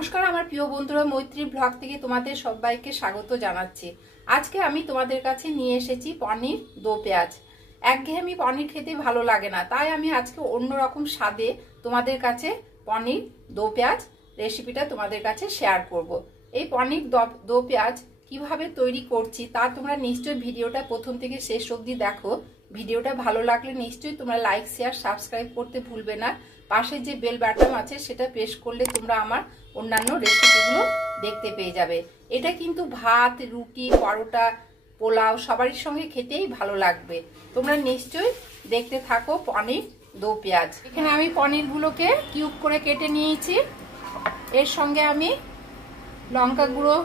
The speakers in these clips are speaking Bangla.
নমস্কার আমার প্রিয় বন্ধুরা, মৈত্রী ব্লগ থেকে তোমাদের সবাইকে স্বাগত জানাচ্ছি। আজকে আমি তোমাদের কাছে নিয়ে এসেছি পনির দো পেঁয়াজ। একঘেয়েমি পনির খেতে ভালো লাগে না, তাই আমি আজকে অন্যরকম স্বাদে তোমাদের কাছে পনির দো পেঁয়াজ রেসিপিটা তোমাদের কাছে শেয়ার করব। এই পনির দো পেঁয়াজ কিভাবে তৈরি করছি তা তোমরা নিশ্চয়ই ভিডিওটা প্রথম থেকে শেষ অবধি দেখো। ভিডিওটা ভালো লাগলে নিশ্চয়ই তোমরা লাইক শেয়ার সাবস্ক্রাইব করতে ভুলবে না। পাশে যে বেল বাটন আছে সেটা প্রেস করলে তোমরা আমার অন্যান্য রেসিপিগুলো দেখতে পেয়ে যাবে। এটা কিন্তু ভাত, রুটি, পরোটা, পোলাও সবারই সঙ্গে খেতেই ভালো লাগবে। তোমরা নিশ্চয়ই দেখতে থাকো পনির দো পেঁয়াজ। এখানে আমি পনিরগুলোকে কিউব করে কেটে নিয়েছি। এর সঙ্গে আমি লঙ্কা গুঁড়ো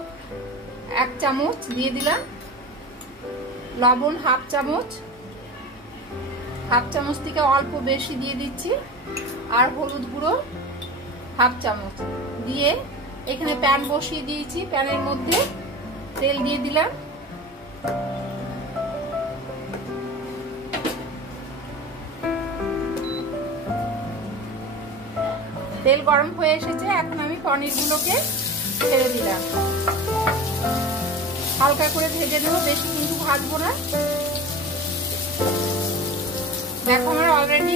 1 চামচ দিয়ে দিলাম, লবণ হাফ চামচ থেকে অল্প বেশি দিয়ে দিচ্ছি, আর হলুদ গুঁড়ো হাফ চামচ দিয়ে এখানে প্যান বসিয়ে দিয়েছি। প্যানের মধ্যে তেল দিয়ে দিলাম। তেল গরম হয়ে এসেছে, এখন আমি পনিরগুলোকে ছেড়ে দিলাম। হালকা করে ভেজে নেবো, বেশি কিন্তু ভাজবো না। দেখো আমার অলরেডি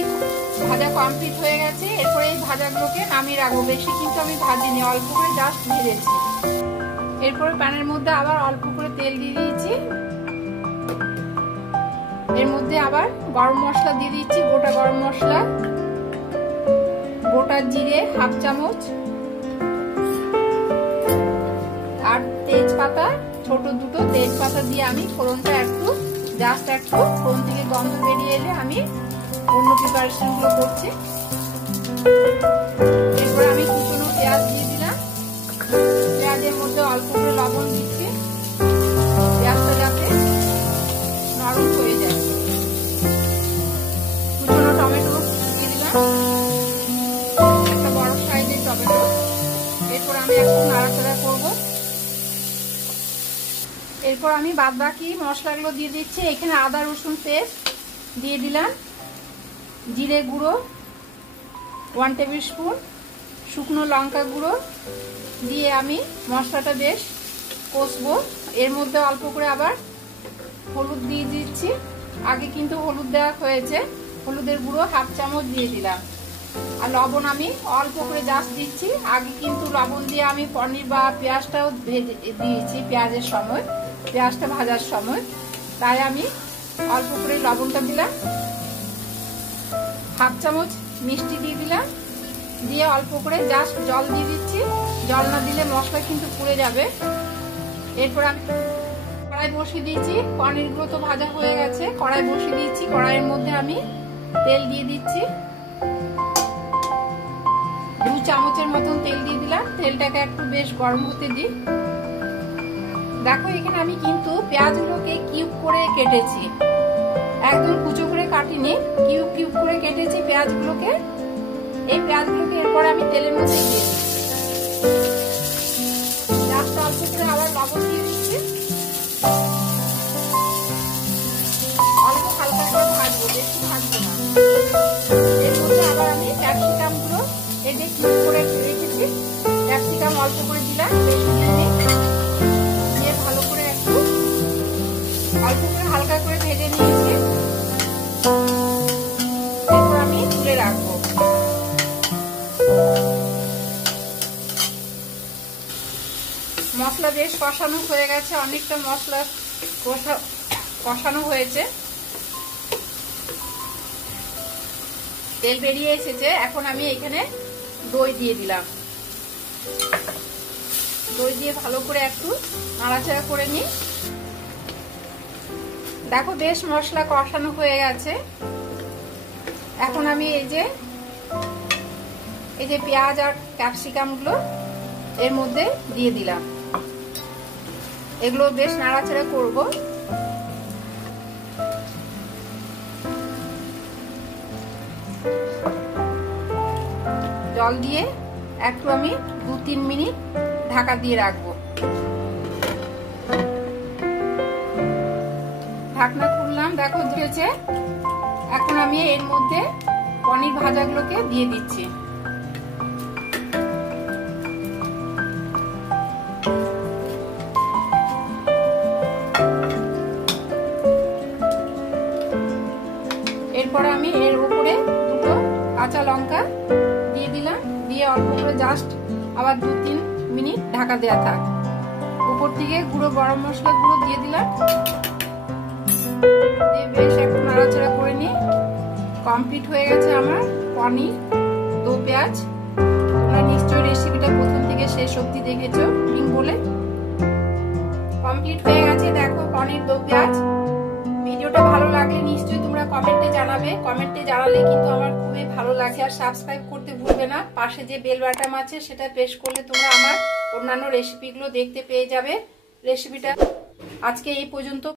ভাজা কমপ্লিট হয়ে গেছে। এরপরে এই ভাজাগুলোকে নামিয়ে রাখবো। বেশি কিন্তু আমি ভাজিনি, অল্প করে জাস্ট ভেজেছি। এরপরে প্যানের মধ্যে আবার অল্প করে তেল দিয়ে দিয়েছি। এর মধ্যে আবার গরম মশলা দিয়ে দিচ্ছি, গোটা গরম মশলা, গোটা জিরে হাফ চামচ, আর তেজপাতা ছোট দুটো তেজপাতা দিয়ে আমি ফোড়নটা একটু ফোড়ন থেকে গন্ধ বেরিয়ে এলে আমি অন্য প্রিপারেশন গুলো করছি। এরপর আমি কুচনো পেঁয়াজ দিয়ে দিলাম। পেঁয়াজের মধ্যে অল্প করে লবণ দিচ্ছি, পেঁয়াজটা যাতে নরম হয়ে যায়। কুচনো টমেটো দিয়ে দিলাম, একটা বড় সাইজের টমেটো। এরপর আমি একটু নাড়াচাড়া করব। এরপর আমি বাদবাকি মশলাগুলো দিয়ে দিচ্ছি। এখানে আদা রসুন পেস্ট দিয়ে দিলাম, জিরে গুঁড়ো 1 টেবিল স্পুন, শুকনো লঙ্কা গুঁড়ো দিয়ে আমি মশলাটা বেশ কষবো। এর মধ্যে অল্প করে আবার হলুদ দিয়ে দিচ্ছি। আগে কিন্তু হলুদ দেওয়া হয়েছে, হলুদের গুঁড়ো হাফ চামচ দিয়ে দিলাম। আর লবণ আমি অল্প করে জাস্ট দিচ্ছি। আগে কিন্তু লবণ দিয়ে আমি পনির বা পেঁয়াজটাও ভেজে দিয়েছি, পেঁয়াজটা ভাজার সময়, তাই আমি অল্প করে লবণটা দিলাম। হাফ চামচ মিষ্টি দিয়ে দিলাম, দিয়ে অল্প করে জাস্ট জল দিয়ে দিচ্ছি। জল না দিলে মশলা কিন্তু পুড়ে যাবে। এরপর আমি কড়াই বসিয়ে দিয়েছি। পনিরগুলো তো ভাজা হয়ে গেছে, কড়াই বসিয়ে দিয়েছি। কড়াইয়ের মধ্যে আমি তেল দিয়ে দিচ্ছি, 2 চামচের মতন তেল দিয়ে দিলাম। তেলটাকে একটু বেশ গরম হতে দিই। দেখো এখানে আমি কিন্তু পেঁয়াজগুলোকে কিউব করে কেটেছি, একদম কুচো করে কাটিনি, কিউব করে কেটেছি পেঁয়াজগুলোকে। এই পেঁয়াজগুলোকে এরপর আমি তেলের মধ্যে দিয়ে দিচ্ছি। জাস্ট অল্প করে আবার লবণ দিয়ে দিচ্ছি। অল্প হালকা করে ভাজবো, বেশি ভাজবো না। এর মধ্যে আবার আমি ক্যাপসিকাম গুলো কেটে কিউব করে রেখেছি, ক্যাপসিকাম অল্প করে দিলাম, বেশি দিইনি। দিয়ে ভালো করে একটু অল্প করে হালকা করে ভেজে নিয়েছি। এরপর আমি তুলে রাখবো। মশলা বেশ কষানো হয়ে গেছে, অনেকটা মশলা কষানো হয়েছে, তেল বেরিয়ে এসেছে। এখন আমি এখানে দই দিয়ে দিলাম। দই দিয়ে ভালো করে একটু নাড়াচাড়া করে নিই। দেখো বেশ মশলা কষানো হয়ে গেছে। এখন আমি এই যে পেঁয়াজ আর ক্যাপসিকাম গুলো এর মধ্যে দিয়ে দিলাম। এগুলো বেশ নাড়াচাড়া করব। জল দিয়ে একটু আমি 2-3 মিনিট ঢাকা দিয়ে রাখবো। ঢাকনা খুললাম, দেখো ধরেছে। এখন আমি এর মধ্যে পনির ভাজাগুলোকে দিয়ে দিচ্ছি। এরপরে আমি এর উপরে দুটো কাঁচা লঙ্কা দিয়ে দিলাম, দিয়ে অল্প করে জাস্ট আবার 2-3 মিনিট ঢাকা দেওয়া থাক। উপর থেকে গুঁড়ো গরম মশলা গুঁড়ো দিয়ে দিলাম, দিয়ে বেশ একটু নাড়াচাড়া করে নিয়ে কমপ্লিট হয়ে গেছে আমার পনির দো পেঁয়াজ। তোমরা নিশ্চয়ই রেসিপিটা প্রথম থেকে শেষ অবধি দেখেছো পিং বলে। কমপ্লিট হয়ে গেছে দেখো পনির দো পেঁয়াজ। ভিডিওটা ভালো লাগলে নিশ্চয়ই তোমরা কমেন্টে জানাবে, কমেন্টে জানালে কিন্তু আমার খুবই ভালো লাগে। আর সাবস্ক্রাইব করতে ভুলবে না, পাশে যে বেল বাটন আছে সেটা প্রেস করলে তোমরা আমার অন্যান্য রেসিপিগুলো দেখতে পেয়ে যাবে। রেসিপিটা আজকে এই পর্যন্ত।